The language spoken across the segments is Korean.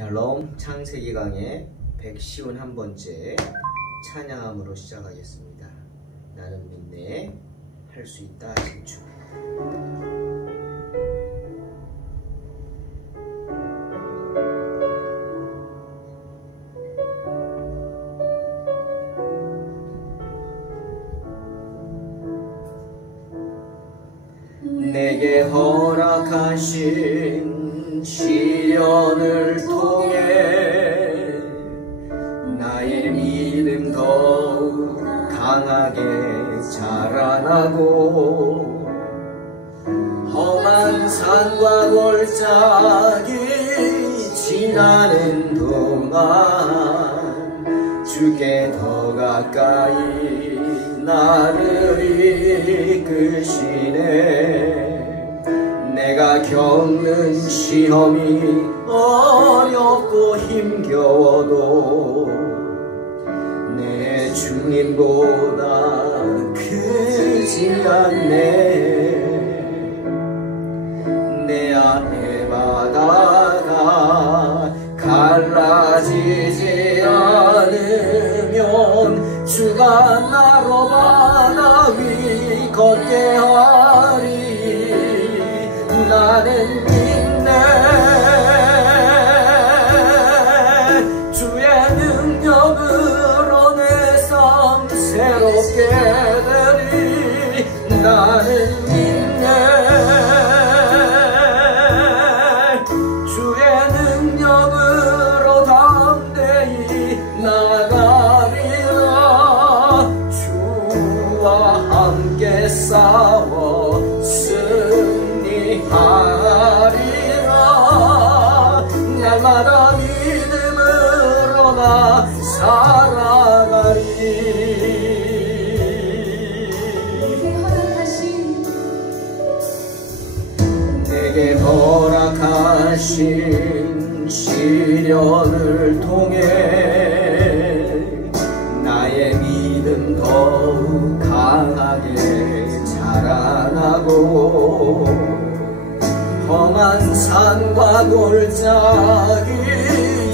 샬롬 창세기 강의 151번째 찬양함으로 시작하겠습니다. 나는 믿네 할 수 있다 하신 주. 내게 허락하신 시련을 통해 나의 믿음 더욱 강하게 자라나고 험한 산과 골짜기 지나는 동안 주께 더 가까이 나를 이끄시네. 내가 겪는 시험이 어렵고 힘겨워도 내 주님보다 크지 않네. 내 앞에 바다가 갈라지지 않으면 주가 나로 바다 위 걷게 하리. 나는 믿네. 주의 능력으로 내 삶 새롭게 되리. 나는 믿네. 주의 능력으로 담대히 나가리라. 주와 함께 싸워 승리하리라. 날마다 믿음으로 나 살아가리. 내게 허락하신 시련을 통해 나의 믿음 더욱 강하게 자라나고 험한 산과 골짜기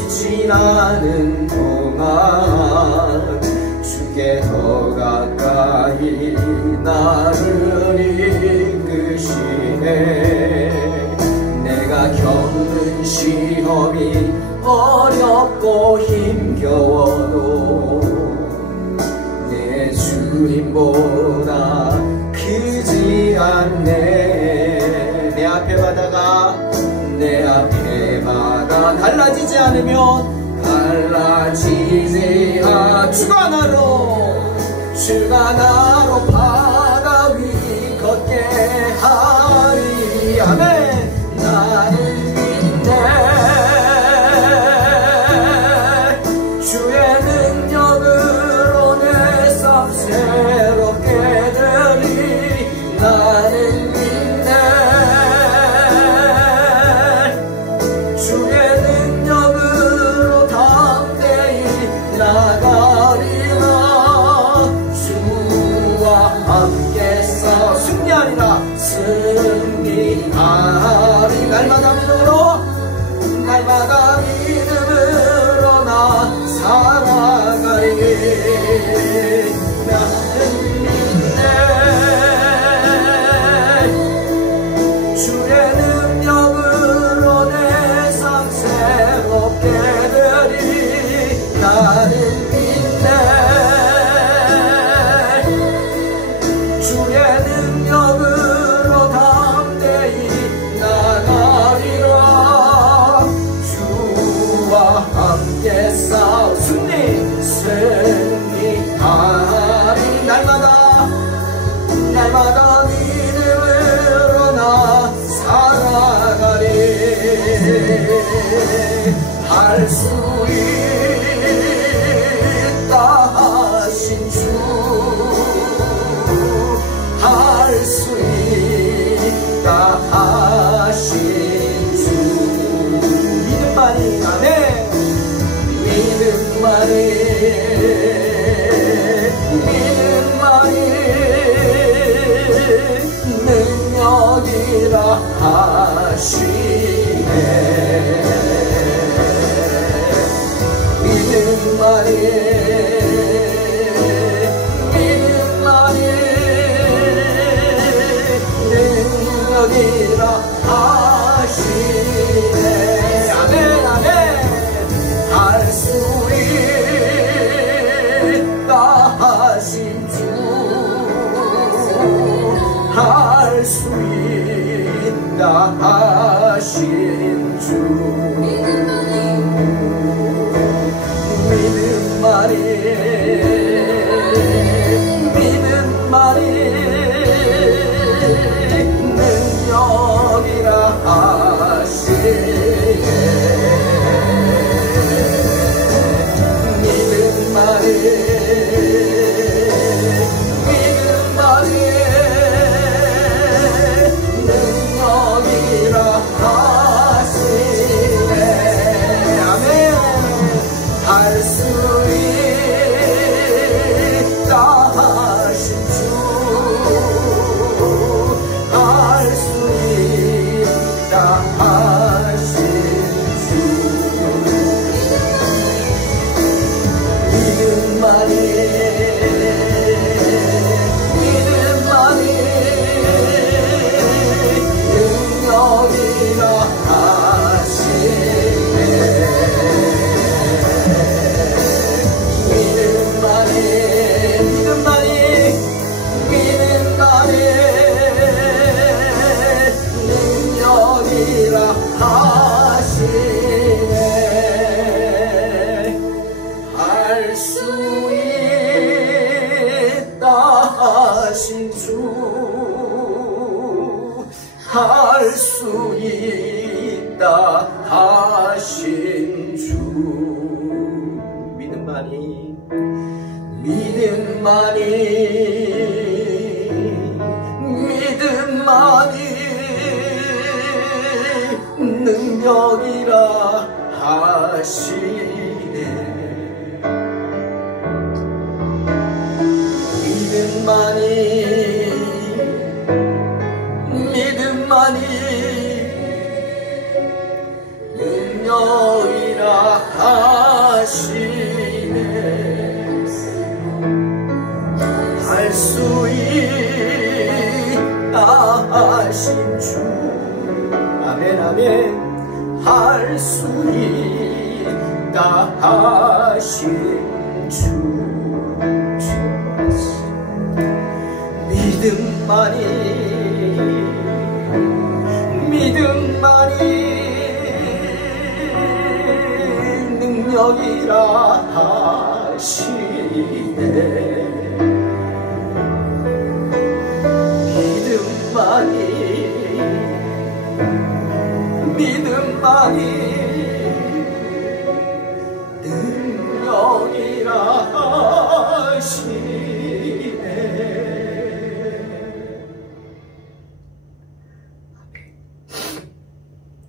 지나는 동안 주께 더 가까이 나를 이끄시네. 내가 겪는 시험이 어렵고 힘겨워도 내 주님보다 크지 않네. 내 앞에 바다 갈라지지 않으면 갈라지지 주가 나로 바다 위 걷게 하리. 아멘. 나는 믿네. 주의 능력으로 내 삶 새롭게 되리. 나는 믿네. 주의 능력으로 담대히 나가리라. 주와 함께 싸워 승리하리라. 승리하리. 날마다 믿음으로 나 살아가리. 나는 믿네. 주의 능력으로 내 삶 새롭게 되리. 나는 믿네. 주의 능력으로 담대히 나가리라. 주와 함께 싸워 승리하리. 날마다 믿음으로 나 살아가리. 할 수 있다 하신 주. 할 수 있다 하신 주. 믿음만이 아멘. 믿음만이 능력이라 하시네. 믿음만이 능력이라 하시네. 아멘 아멘. 할 수 있다 하신 주, 할 수 있다 하신 주. 믿음만이 능력이라 하시네. 믿음만이 능력이라 하시네. 아멘. 할 수 있다 하신 주, 할 수 있다 하신 주. 믿음만이 능력이라 하시네. 능력이라 하시네. 할 수 있다 하신 주, 할 수 있다 하신 주. 믿음만이 능력이라 하시네. 믿음만이 능력이라 하시네. 할 수 있다 하신 주. 아멘 아멘. 할 수 있다 하신 주. 믿음만이 능력이라 하시네. 믿음만이 능력이라 하시네.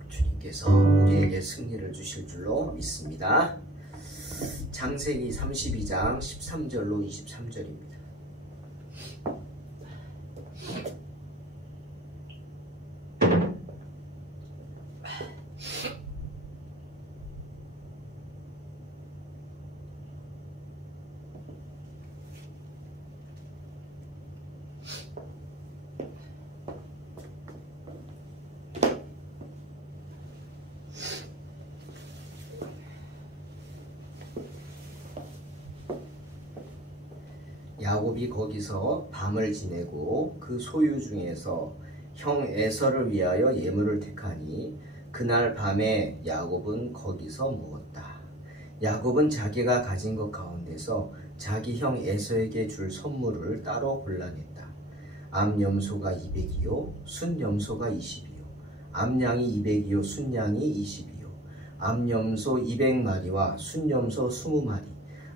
주님께서 우리에게 승리를 주실 줄로 믿습니다. 창세기 32장 13절로 23절입니다. 야곱이 거기서 밤을 지내고 그 소유 중에서 형 에서를 위하여 예물을 택하니 그날 밤에 야곱은 거기서 묵었다. 야곱은 자기가 가진 것 가운데서 자기 형 에서에게 줄 선물을 따로 골라냈다. 암염소가 200이요 순염소가 20이요 암양이 200이요 순양이 20이요 암염소 200마리와 순염소 20마리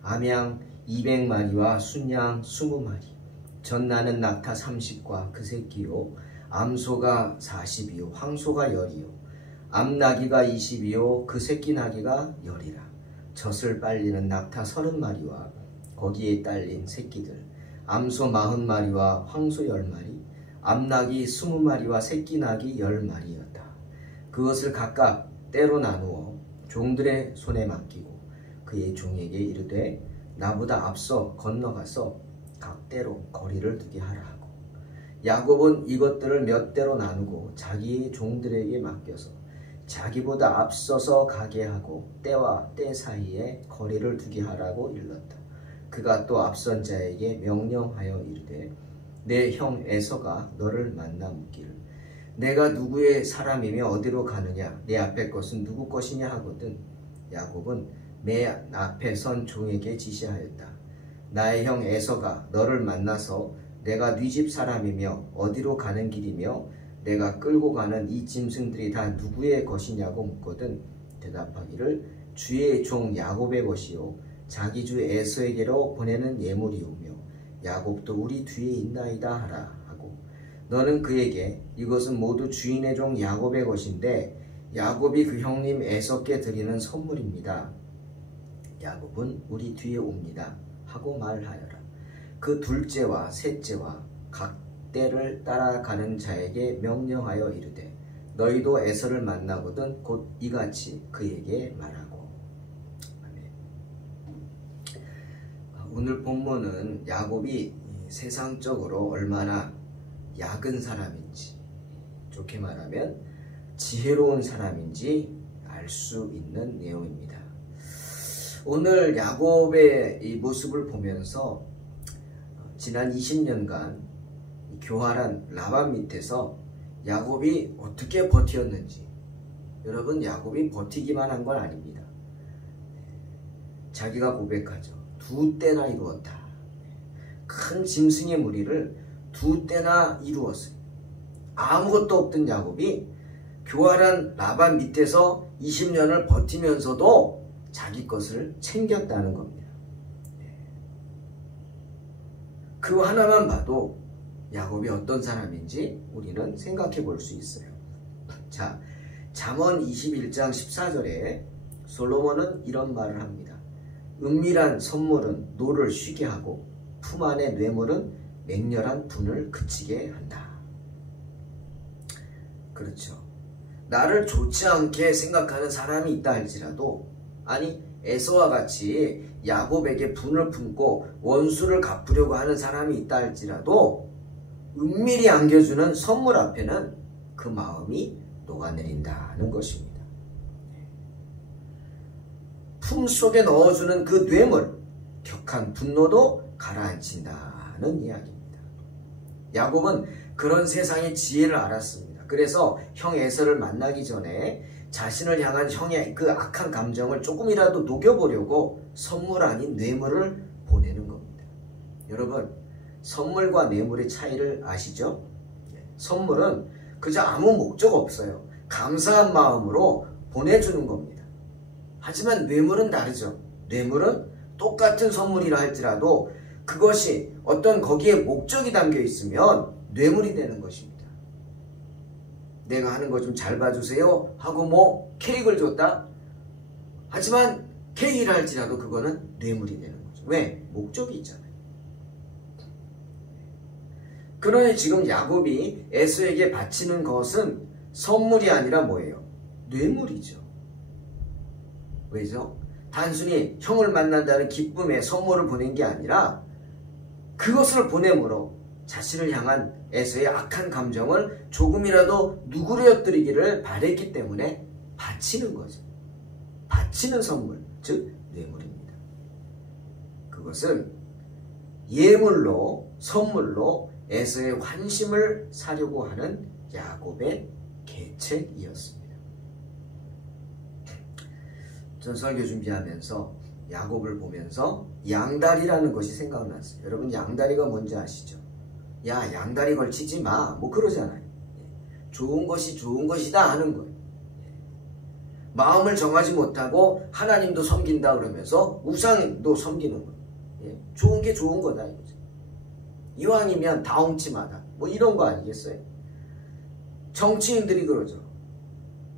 암양 200마리와 순양 20마리 전나는 낙타 30과 그 새끼요 암소가 40이요 황소가 10이요 암나귀가 20이요 그 새끼 나귀가 10이라 젖을 빨리는 낙타 30마리와 거기에 딸린 새끼들 암소 40마리와 황소 10마리 암나귀 20마리와 새끼 나귀 10마리였다. 그것을 각각 때로 나누어 종들의 손에 맡기고 그의 종에게 이르되 나보다 앞서 건너가서 각대로 거리를 두게 하라 하고 야곱은 이것들을 몇 대로 나누고 자기의 종들에게 맡겨서 자기보다 앞서서 가게 하고 때와 때 사이에 거리를 두게 하라고 일렀다. 그가 또 앞선 자에게 명령하여 이르되 내 형 에서가 너를 만나 묻기를 내가 누구의 사람이며 어디로 가느냐 내 앞에 것은 누구 것이냐 하거든 야곱은 맨 앞에 선 종에게 지시하였다. 나의 형 에서가 너를 만나서 내가 네 집 사람이며 어디로 가는 길이며 내가 끌고 가는 이 짐승들이 다 누구의 것이냐고 묻거든 대답하기를 주의 종 야곱의 것이요 자기 주 에서에게로 보내는 예물이오며 야곱도 우리 뒤에 있나이다 하라 하고 너는 그에게 이것은 모두 주인의 종 야곱의 것인데 야곱이 그 형님 에서께 드리는 선물입니다. 야곱은 우리 뒤에 옵니다 하고 말하여라. 그 둘째와 셋째와 각 때를 따라가는 자에게 명령하여 이르되 너희도 에서를 만나거든 곧 이같이 그에게 말하고. 아멘. 오늘 본문은 야곱이 세상적으로 얼마나 약은 사람인지, 좋게 말하면 지혜로운 사람인지 알 수 있는 내용입니다. 오늘 야곱의 이 모습을 보면서 지난 20년간 교활한 라반 밑에서 야곱이 어떻게 버텼는지, 여러분 야곱이 버티기만 한 건 아닙니다. 자기가 고백하죠. 2때나 이루었다. 큰 짐승의 무리를 2때나 이루었어요. 아무것도 없던 야곱이 교활한 라반 밑에서 20년을 버티면서도 자기 것을 챙겼다는 겁니다. 그 하나만 봐도 야곱이 어떤 사람인지 우리는 생각해 볼 수 있어요. 자, 잠언 21장 14절에 솔로몬은 이런 말을 합니다. 은밀한 선물은 노를 쉬게 하고 품 안의 뇌물은 맹렬한 분을 그치게 한다. 그렇죠. 나를 좋지 않게 생각하는 사람이 있다 할지라도, 아니 에서와 같이 야곱에게 분을 품고 원수를 갚으려고 하는 사람이 있다 할지라도 은밀히 안겨주는 선물 앞에는 그 마음이 녹아내린다는 것입니다. 품 속에 넣어주는 그 뇌물, 격한 분노도 가라앉힌다는 이야기입니다. 야곱은 그런 세상의 지혜를 알았습니다. 그래서 형 에서를 만나기 전에 자신을 향한 형의 그 악한 감정을 조금이라도 녹여보려고 선물 아닌 뇌물을 보내는 겁니다. 여러분, 선물과 뇌물의 차이를 아시죠? 선물은 그저 아무 목적 없어요. 감사한 마음으로 보내주는 겁니다. 하지만 뇌물은 다르죠. 뇌물은 똑같은 선물이라 할지라도 그것이 어떤 거기에 목적이 담겨 있으면 뇌물이 되는 것입니다. 내가 하는 거 좀 잘 봐주세요 하고 뭐 케이크를 줬다? 하지만 케이크를 할지라도 그거는 뇌물이 되는 거죠. 왜? 목적이 있잖아요. 그러니 지금 야곱이 에서에게 바치는 것은 선물이 아니라 뭐예요? 뇌물이죠. 왜죠? 단순히 형을 만난다는 기쁨에 선물을 보낸 게 아니라 그것을 보냄으로 자신을 향한 에서의 악한 감정을 조금이라도 누그러뜨리기를 바랬기 때문에 바치는 거죠. 바치는 선물, 즉 뇌물입니다. 그것은 예물로, 선물로 에서의 환심을 사려고 하는 야곱의 계책이었습니다. 전 설교 준비하면서 야곱을 보면서 양다리라는 것이 생각났어요. 여러분 양다리가 뭔지 아시죠? 야, 양다리 걸치지 마, 뭐 그러잖아요. 좋은 것이 좋은 것이다 하는 거예요. 마음을 정하지 못하고 하나님도 섬긴다 그러면서 우상도 섬기는 거예요. 좋은 게 좋은 거다 이거죠. 이왕이면 다홍치마다 뭐 이런 거 아니겠어요? 정치인들이 그러죠.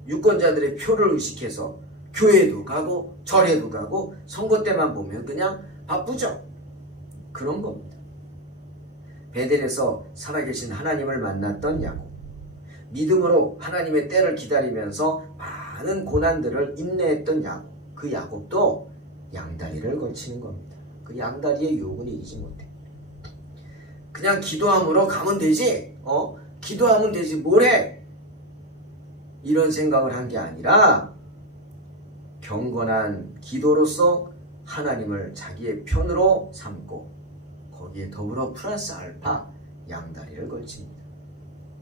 유권자들의 표를 의식해서 교회도 가고 절에도 가고 선거 때만 보면 그냥 바쁘죠. 그런 겁니다. 베델에서 살아계신 하나님을 만났던 야곱, 믿음으로 하나님의 때를 기다리면서 많은 고난들을 인내했던 야곱, 그 야곱도 양다리를 걸치는 겁니다. 그 양다리의 유혹은 이기지 못해. 그냥 기도함으로 가면 되지. 기도하면 되지. 뭘 해? 이런 생각을 한 게 아니라 경건한 기도로서 하나님을 자기의 편으로 삼고 거기에 더불어 플러스 알파 양다리를 걸칩니다.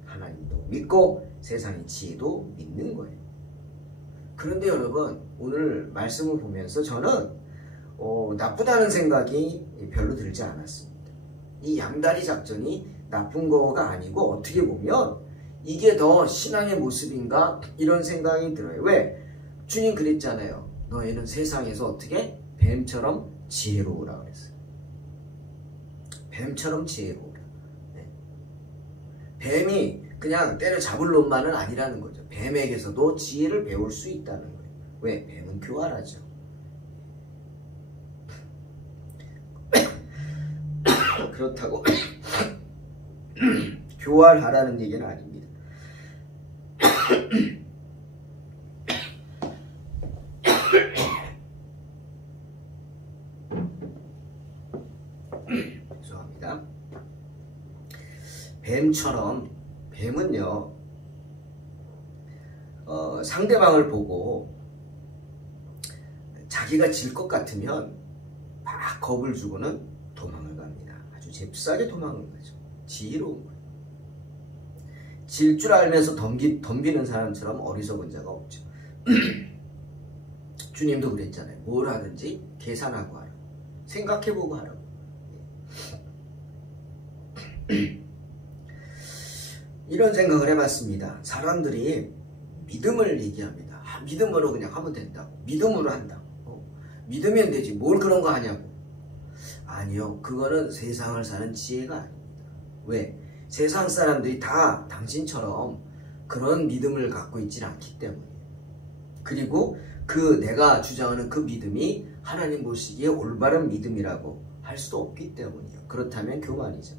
하나님도 믿고 세상의 지혜도 믿는 거예요. 그런데 여러분, 오늘 말씀을 보면서 저는 나쁘다는 생각이 별로 들지 않았습니다. 이 양다리 작전이 나쁜 거가 아니고 어떻게 보면 이게 더 신앙의 모습인가 이런 생각이 들어요. 왜? 주님 그랬잖아요. 너희는 세상에서 어떻게? 뱀처럼 지혜로우라 그랬어요. 뱀처럼 지혜로우라. 네. 뱀이 그냥 때려잡을 놈만은 아니라는 거죠. 뱀에게서도 지혜를 배울 수 있다는 거예요. 왜? 뱀은 교활하죠. 그렇다고 교활하라는 얘기는 아닙니다. 죄송합니다. 뱀처럼, 뱀은요 상대방을 보고 자기가 질 것 같으면 막 겁을 주고는 도망을 갑니다. 아주 잽싸게 도망을 가죠. 지혜로운 거예요. 질 줄 알면서 덤비는 사람처럼 어리석은 자가 없죠. 주님도 그랬잖아요. 뭘 하든지 계산하고 하라고. 생각해보고 하라고. 이런 생각을 해봤습니다. 사람들이 믿음을 얘기합니다. 믿음으로 그냥 하면 된다고. 믿음으로 한다고. 믿으면 되지. 뭘 그런 거 하냐고. 아니요. 그거는 세상을 사는 지혜가 아닙니다. 왜? 세상 사람들이 다 당신처럼 그런 믿음을 갖고 있지는 않기 때문이에요. 그리고 내가 주장하는 그 믿음이 하나님 보시기에 올바른 믿음이라고 할 수도 없기 때문이에요. 그렇다면 교만이죠.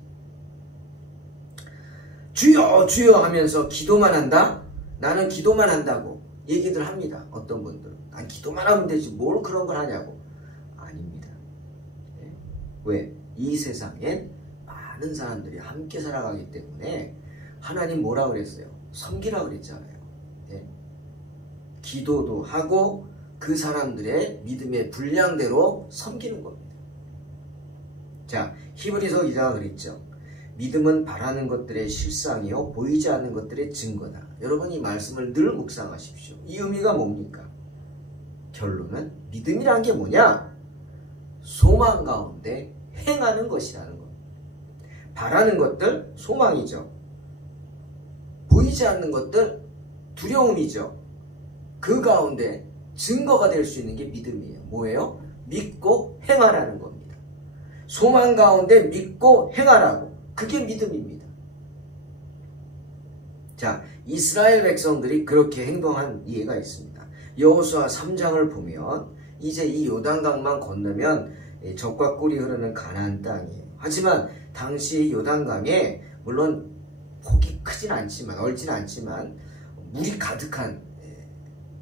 주여 주여 하면서 기도만 한다? 나는 기도만 한다고 얘기들 합니다. 어떤 분들은 난 기도만 하면 되지 뭘 그런 걸 하냐고. 아닙니다. 네? 왜? 이 세상엔 많은 사람들이 함께 살아가기 때문에 하나님 뭐라 그랬어요? 섬기라 그랬잖아요. 네? 기도도 하고 그 사람들의 믿음의 분량대로 섬기는 겁니다. 자, 히브리서 기자가 그랬죠. 믿음은 바라는 것들의 실상이요 보이지 않는 것들의 증거다. 여러분 이 말씀을 늘 묵상하십시오. 이 의미가 뭡니까? 결론은 믿음이란 게 뭐냐? 소망 가운데 행하는 것이라는 겁니다. 바라는 것들 소망이죠. 보이지 않는 것들 두려움이죠. 그 가운데 증거가 될 수 있는 게 믿음이에요. 뭐예요? 믿고 행하라는 겁니다. 소망 가운데 믿고 행하라고. 그게 믿음입니다. 자, 이스라엘 백성들이 그렇게 행동한 예가 있습니다. 여호수아 3장을 보면 이제 이 요단강만 건너면 젖과 꿀이 흐르는 가나안 땅이에요. 하지만 당시 요단강에 물론 폭이 크진 않지만 넓진 않지만 물이 가득한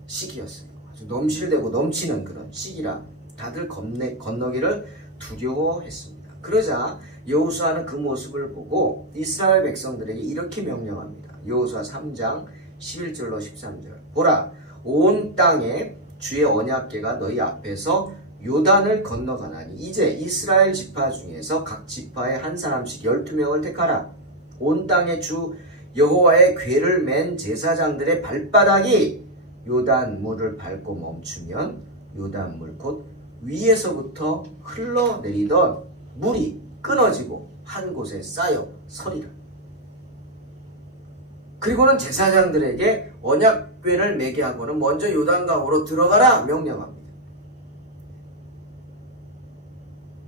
시기였어요. 아주 넘실대고 넘치는 그런 시기라 다들 건너기를 두려워했습니다. 그러자 여호수아는 그 모습을 보고 이스라엘 백성들에게 이렇게 명령합니다. 여호수아 3장 11절로 13절. 보라, 온 땅에 주의 언약궤가 너희 앞에서 요단을 건너가나니 이제 이스라엘 지파 중에서 각 지파에 한 사람씩 12명을 택하라. 온 땅에 주 여호와의 궤를 맨 제사장들의 발바닥이 요단 물을 밟고 멈추면 요단 물 곧 위에서부터 흘러내리던 물이 끊어지고 한 곳에 쌓여 서리라. 그리고는 제사장들에게 언약궤를 매게 하고는 먼저 요단강으로 들어가라 명령합니다.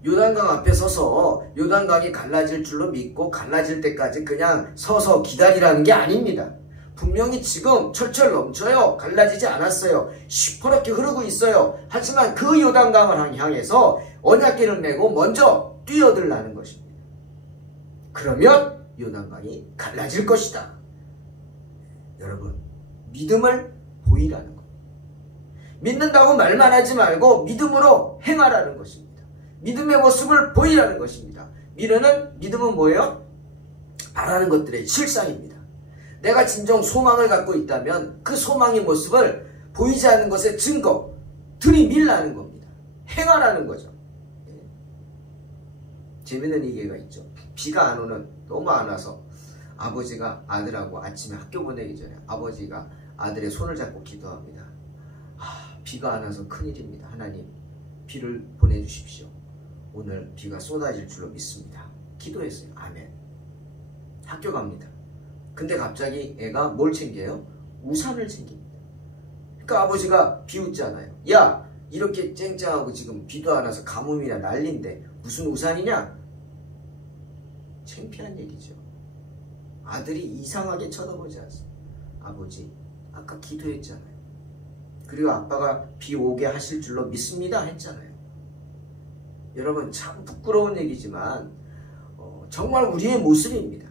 요단강 앞에 서서 요단강이 갈라질 줄로 믿고 갈라질 때까지 그냥 서서 기다리라는 게 아닙니다. 분명히 지금 철철 넘쳐요. 갈라지지 않았어요. 시퍼렇게 흐르고 있어요. 하지만 그 요단강을 향해서 언약궤를 메고 먼저 뛰어들라는 것입니다. 그러면 요단강이 갈라질 것이다. 여러분, 믿음을 보이라는 것. 믿는다고 말만 하지 말고 믿음으로 행하라는 것입니다. 믿음의 모습을 보이라는 것입니다. 믿음은 뭐예요? 바라는 것들의 실상입니다. 내가 진정 소망을 갖고 있다면 그 소망의 모습을 보이지 않는 것의 증거, 들이밀라는 겁니다. 행하라는 거죠. 재밌는 얘기가 있죠. 비가 안 오는, 너무 안 와서 아버지가 아들하고 아침에 학교 보내기 전에 아버지가 아들의 손을 잡고 기도합니다. 비가 안 와서 큰일입니다. 하나님, 비를 보내주십시오. 오늘 비가 쏟아질 줄로 믿습니다. 기도했어요. 아멘. 학교 갑니다. 근데 갑자기 애가 뭘 챙겨요? 우산을 챙깁니다. 그러니까 아버지가 비웃잖아요. 야, 이렇게 쨍쨍하고 지금 비도 안 와서 가뭄이나 난리인데 무슨 우산이냐? 창피한 얘기죠. 아들이 이상하게 쳐다보지 않습니다. 아버지, 아까 기도했잖아요. 그리고 아빠가 비 오게 하실 줄로 믿습니다 했잖아요. 여러분, 참 부끄러운 얘기지만 정말 우리의 모습입니다.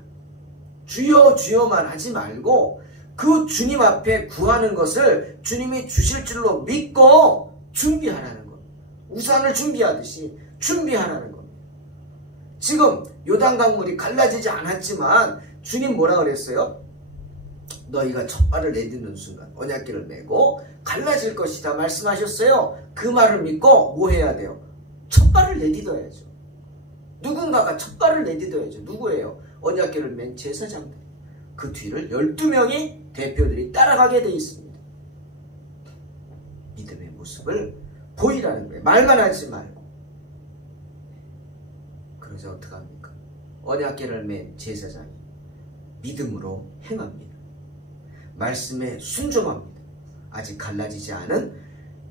주여 주여만 하지 말고 그 주님 앞에 구하는 것을 주님이 주실 줄로 믿고 준비하라는 것. 우산을 준비하듯이 준비하라는 겁니다. 지금 요단강물이 갈라지지 않았지만 주님 뭐라 그랬어요? 너희가 첫 발을 내딛는 순간 언약궤를 메고 갈라질 것이다 말씀하셨어요. 그 말을 믿고 뭐 해야 돼요? 첫 발을 내딛어야죠. 누군가가 첫 발을 내딛어야죠. 누구예요? 언약궤를 맨 제사장들. 그 뒤를 12명의 대표들이 따라가게 되어 있습니다. 믿음의 모습을 보이라는 거예요. 말만 하지 말고. 그래서 어떡합니까? 언약궤를 맨 제사장이 믿음으로 행합니다. 말씀에 순종합니다. 아직 갈라지지 않은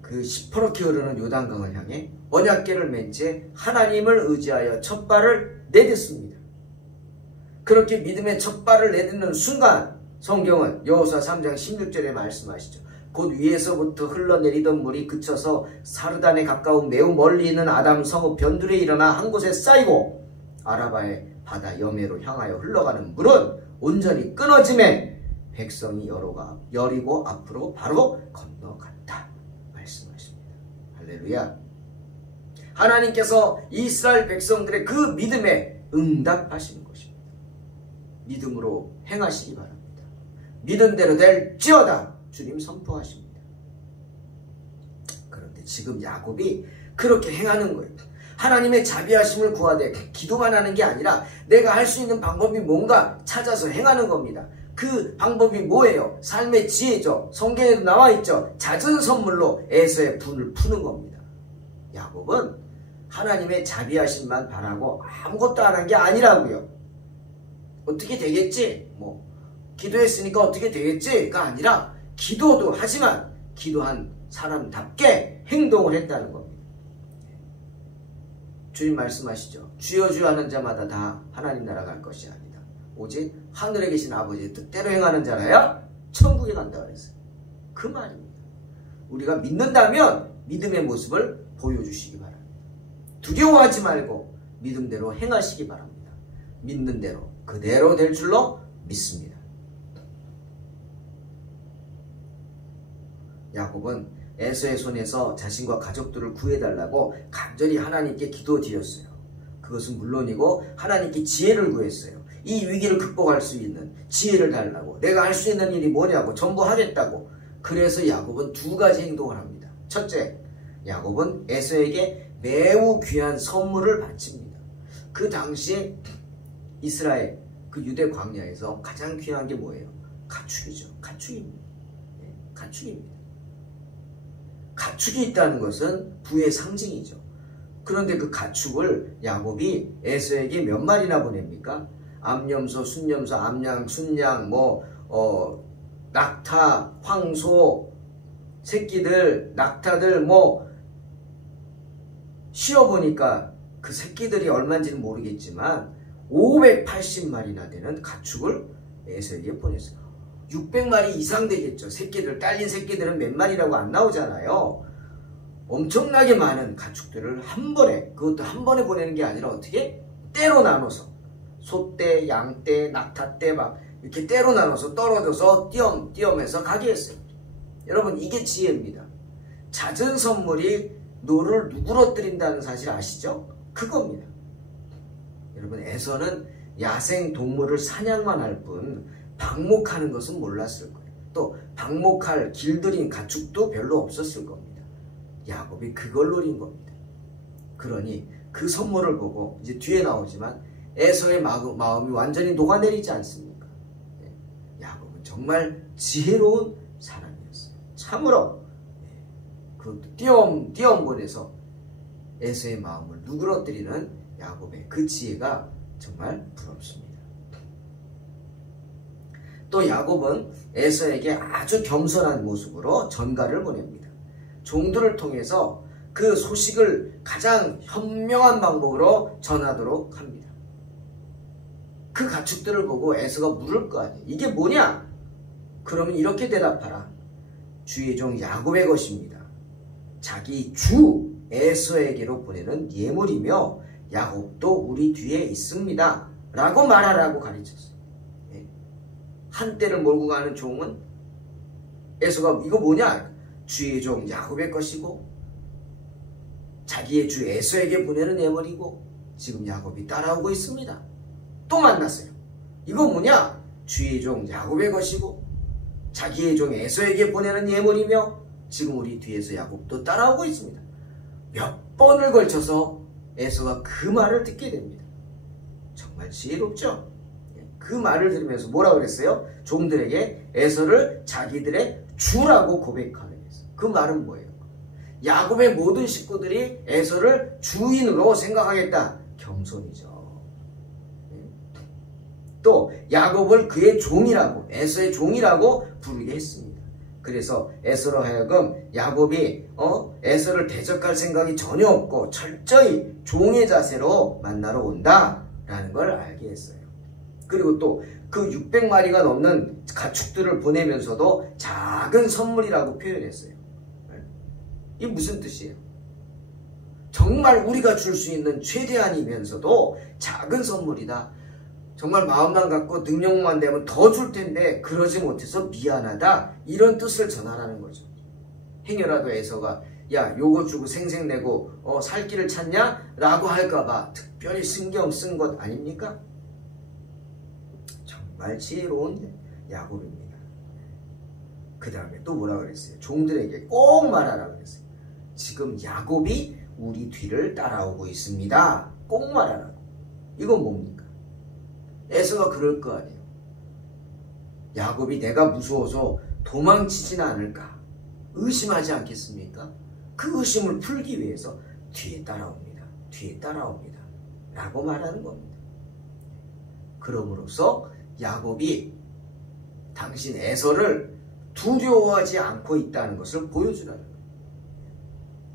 그 시퍼렇게 흐르는 요단강을 향해 언약궤를 맨 채 하나님을 의지하여 첫 발을 내딛습니다. 그렇게 믿음의 첫 발을 내딛는 순간 성경은 여호수아 3장 16절에 말씀하시죠. 곧 위에서부터 흘러내리던 물이 그쳐서 사르단에 가까운 매우 멀리 있는 아담 성읍 변두리에 일어나 한 곳에 쌓이고 아라바의 바다 여매로 향하여 흘러가는 물은 온전히 끊어짐에 백성이 여리고 앞으로 바로 건너갔다 말씀하십니다. 할렐루야. 하나님께서 이스라엘 백성들의 그 믿음에 응답하시는 것입니다. 믿음으로 행하시기 바랍니다. 믿은 대로 될지어다 주님 선포하십니다. 그런데 지금 야곱이 그렇게 행하는 거예요. 하나님의 자비하심을 구하되 기도만 하는 게 아니라 내가 할 수 있는 방법이 뭔가 찾아서 행하는 겁니다. 그 방법이 뭐예요? 삶의 지혜죠. 성경에도 나와 있죠. 잦은 선물로 에서의 분을 푸는 겁니다. 야곱은 하나님의 자비하심만 바라고 아무것도 안 한 게 아니라고요. 어떻게 되겠지? 기도했으니까 어떻게 되겠지가 아니라 기도도 하지만 기도한 사람답게 행동을 했다는 겁니다. 주님 말씀하시죠. 주여 주여 하는 자마다 다 하나님 나라 갈 것이 아니다. 오직 하늘에 계신 아버지의 뜻대로 행하는 자라야 천국에 간다 그랬어요. 그 말입니다. 우리가 믿는다면 믿음의 모습을 보여주시기 바랍니다. 두려워하지 말고 믿음대로 행하시기 바랍니다. 믿는 대로 그대로 될 줄로 믿습니다. 야곱은 에서의 손에서 자신과 가족들을 구해달라고 간절히 하나님께 기도드렸어요. 그것은 물론이고 하나님께 지혜를 구했어요. 이 위기를 극복할 수 있는 지혜를 달라고. 내가 할 수 있는 일이 뭐냐고. 전부 하겠다고. 그래서 야곱은 두 가지 행동을 합니다. 첫째, 야곱은 에서에게 매우 귀한 선물을 바칩니다. 그 당시에 이스라엘 그 유대 광야에서 가장 귀한 게 뭐예요? 가축이죠. 가축입니다. 가축입니다. 가축이 있다는 것은 부의 상징이죠. 그런데 그 가축을 야곱이 에서에게 몇 마리나 보냅니까? 암염소, 순염소, 암양, 순양, 낙타, 황소, 새끼들, 낙타들 쉬어보니까 그 새끼들이 얼마인지는 모르겠지만 580마리나 되는 가축을 에서에게 보냈어요. 600마리 이상 되겠죠. 새끼들, 딸린 새끼들은 몇 마리라고 안 나오잖아요. 엄청나게 많은 가축들을 한 번에, 그것도 한 번에 보내는 게 아니라 어떻게? 때로 나눠서 소떼, 양떼, 낙타떼 막 이렇게 때로 나눠서 떨어져서 띄엄띄엄해서 가게 했어요. 여러분, 이게 지혜입니다. 잦은 선물이 너를 누그러뜨린다는 사실 아시죠? 그겁니다. 여러분, 에서는 야생 동물을 사냥만 할 뿐 방목하는 것은 몰랐을 거예요. 또 방목할 길들인 가축도 별로 없었을 겁니다. 야곱이 그걸 노린 겁니다. 그러니 그 선물을 보고 이제 뒤에 나오지만 에서의 마음이 완전히 녹아내리지 않습니까? 야곱은 정말 지혜로운 사람이었어요. 참으로 그것도 띄엄띄엄본에서 에서의 마음을 누그러뜨리는 야곱의 그 지혜가 정말 부럽습니다. 또 야곱은 에서에게 아주 겸손한 모습으로 전가를 보냅니다. 종들을 통해서 그 소식을 가장 현명한 방법으로 전하도록 합니다. 그 가축들을 보고 에서가 물을 거 아니에요. 이게 뭐냐? 그러면 이렇게 대답하라. 주의 종 야곱의 것입니다. 자기 주 에서에게로 보내는 예물이며 야곱도 우리 뒤에 있습니다. 라고 말하라고 가르쳤어요. 한때를 몰고 가는 종은 에서가 이거 뭐냐? 주의 종 야곱의 것이고 자기의 주 에서에게 보내는 예물이고 지금 야곱이 따라오고 있습니다. 또 만났어요. 이거 뭐냐? 주의 종 야곱의 것이고 자기의 종 에서에게 보내는 예물이며 지금 우리 뒤에서 야곱도 따라오고 있습니다. 몇 번을 걸쳐서 에서가 그 말을 듣게 됩니다. 정말 지혜롭죠? 그 말을 들으면서 뭐라고 그랬어요? 종들에게 에서를 자기들의 주라고 고백하게 했어요. 그 말은 뭐예요? 야곱의 모든 식구들이 에서를 주인으로 생각하겠다. 겸손이죠. 또 야곱을 그의 종이라고, 에서의 종이라고 부르게 했습니다. 그래서 에서로 하여금 야곱이 에서를 대적할 생각이 전혀 없고 철저히 종의 자세로 만나러 온다라는 걸 알게 했어요. 그리고 또 그 600마리가 넘는 가축들을 보내면서도 작은 선물이라고 표현했어요. 이게 무슨 뜻이에요? 정말 우리가 줄 수 있는 최대한이면서도 작은 선물이다. 정말 마음만 갖고 능력만 되면 더 줄 텐데 그러지 못해서 미안하다. 이런 뜻을 전하라는 거죠. 행여라도 에서가 야 요거 주고 생색내고 살 길을 찾냐? 라고 할까봐 특별히 신경 쓴 것 아닙니까? 정말 지혜로운 야곱입니다. 그 다음에 또 뭐라 그랬어요? 종들에게 꼭 말하라고 그랬어요. 지금 야곱이 우리 뒤를 따라오고 있습니다. 꼭 말하라고. 이건 뭡니까? 에서가 그럴 거 아니에요. 야곱이 내가 무서워서 도망치지는 않을까 의심하지 않겠습니까? 그 의심을 풀기 위해서 뒤에 따라옵니다. 뒤에 따라옵니다. 라고 말하는 겁니다. 그럼으로써 야곱이 당신 에서를 두려워하지 않고 있다는 것을 보여주라는 거예요.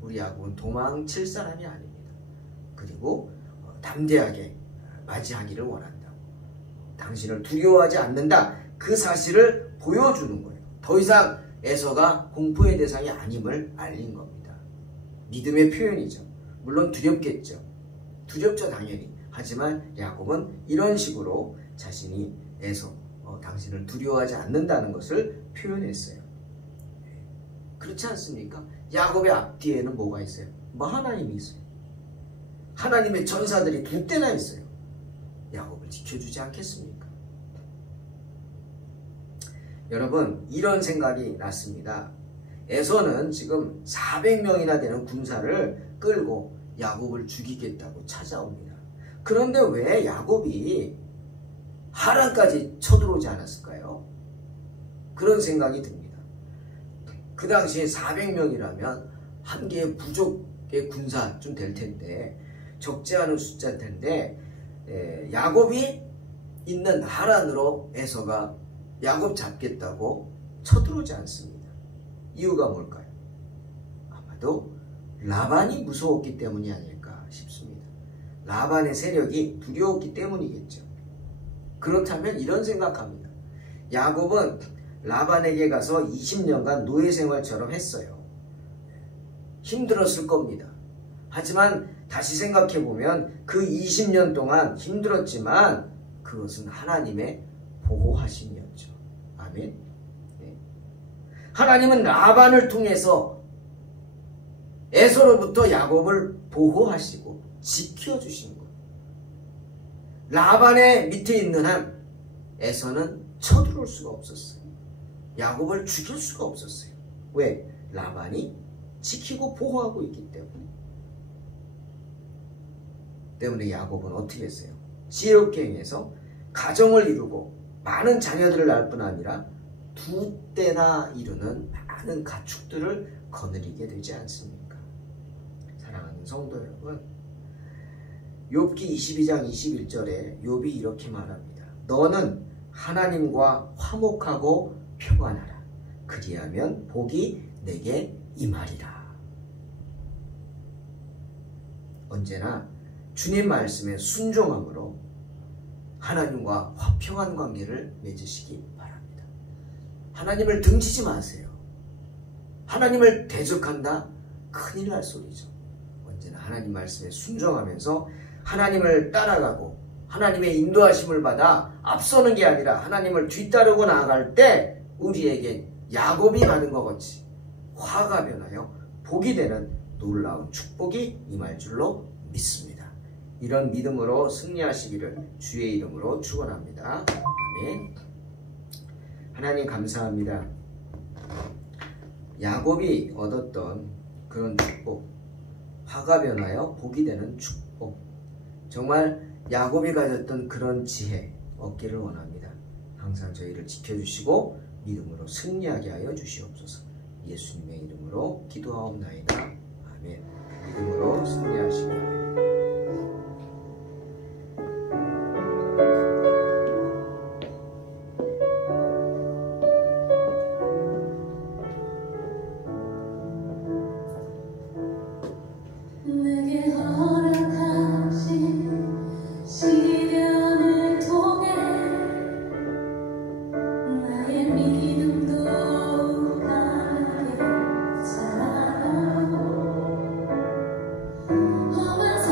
우리 야곱은 도망칠 사람이 아닙니다. 그리고 담대하게 맞이하기를 원한다고. 당신을 두려워하지 않는다. 그 사실을 보여주는 거예요. 더 이상 에서가 공포의 대상이 아님을 알린 겁니다. 믿음의 표현이죠. 물론 두렵겠죠. 두렵죠, 당연히. 하지만 야곱은 이런 식으로 자신이 에서 당신을 두려워하지 않는다는 것을 표현했어요. 그렇지 않습니까? 야곱의 앞뒤에는 뭐가 있어요? 하나님이 있어요. 하나님의 전사들이 2대나 있어요. 야곱을 지켜주지 않겠습니까? 여러분, 이런 생각이 났습니다. 에서는 지금 400명이나 되는 군사를 끌고 야곱을 죽이겠다고 찾아옵니다. 그런데 왜 야곱이 하란까지 쳐들어오지 않았을까요? 그런 생각이 듭니다. 그 당시에 400명이라면 한 개의 부족의 군사쯤 될 텐데 적지 않은 숫자일 텐데 야곱이 있는 하란으로 에서가 야곱 잡겠다고 쳐들어오지 않습니다. 이유가 뭘까요? 아마도 라반이 무서웠기 때문이 아닐까 싶습니다. 라반의 세력이 두려웠기 때문이겠죠. 그렇다면 이런 생각합니다. 야곱은 라반에게 가서 20년간 노예 생활처럼 했어요. 힘들었을 겁니다. 하지만 다시 생각해보면 그 20년 동안 힘들었지만 그것은 하나님의 보호하심이었죠. 아멘. 네. 하나님은 라반을 통해서 에서로부터 야곱을 보호하시고 지켜주신 거예요. 라반의 밑에 있는 한 에서는 쳐들어올 수가 없었어요. 야곱을 죽일 수가 없었어요. 왜? 라반이 지키고 보호하고 있기 때문에 야곱은 어떻게 했어요? 지혜롭게 행해서 가정을 이루고 많은 자녀들을 낳을 뿐 아니라 2때나 이루는 많은 가축들을 거느리게 되지 않습니까? 사랑하는 성도 여러분, 욥기 22장 21절에 욥이 이렇게 말합니다. 너는 하나님과 화목하고 평안하라. 그리하면 복이 내게 임하리라. 언제나 주님 말씀에 순종함으로 하나님과 화평한 관계를 맺으시기 바랍니다. 하나님을 등지지 마세요. 하나님을 대적한다? 큰일 날 소리죠. 언제나 하나님 말씀에 순종하면서 하나님을 따라가고 하나님의 인도하심을 받아 앞서는 게 아니라 하나님을 뒤따르고 나아갈 때 우리에게 야곱이 받은 것 같이 화가 변하여 복이 되는 놀라운 축복이 임할 줄로 믿습니다. 이런 믿음으로 승리하시기를 주의 이름으로 축원합니다. 아멘. 하나님 감사합니다. 야곱이 얻었던 그런 축복, 화가 변하여 복이 되는 축복, 정말 야곱이 가졌던 그런 지혜 얻기를 원합니다. 항상 저희를 지켜주시고 믿음으로 승리하게 하여 주시옵소서. 예수님의 이름으로 기도하옵나이다. 아멘. 믿음으로 승리하시기 바랍니다. 내게 허락하신 시련을 통해 나의 믿음도 강하게 자라고 험한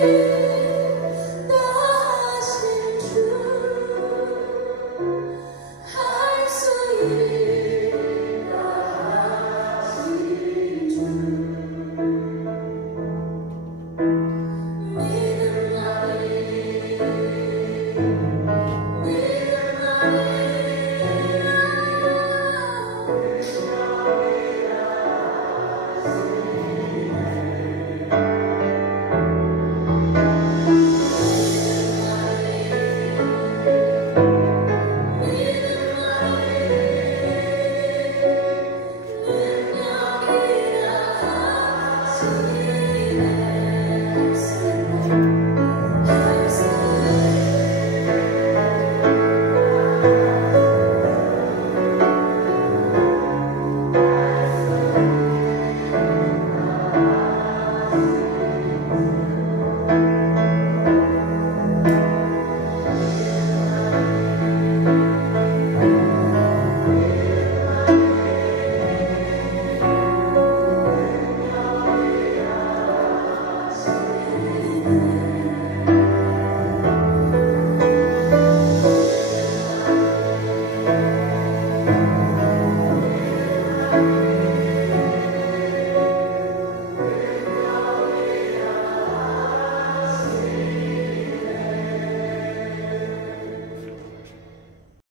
주시네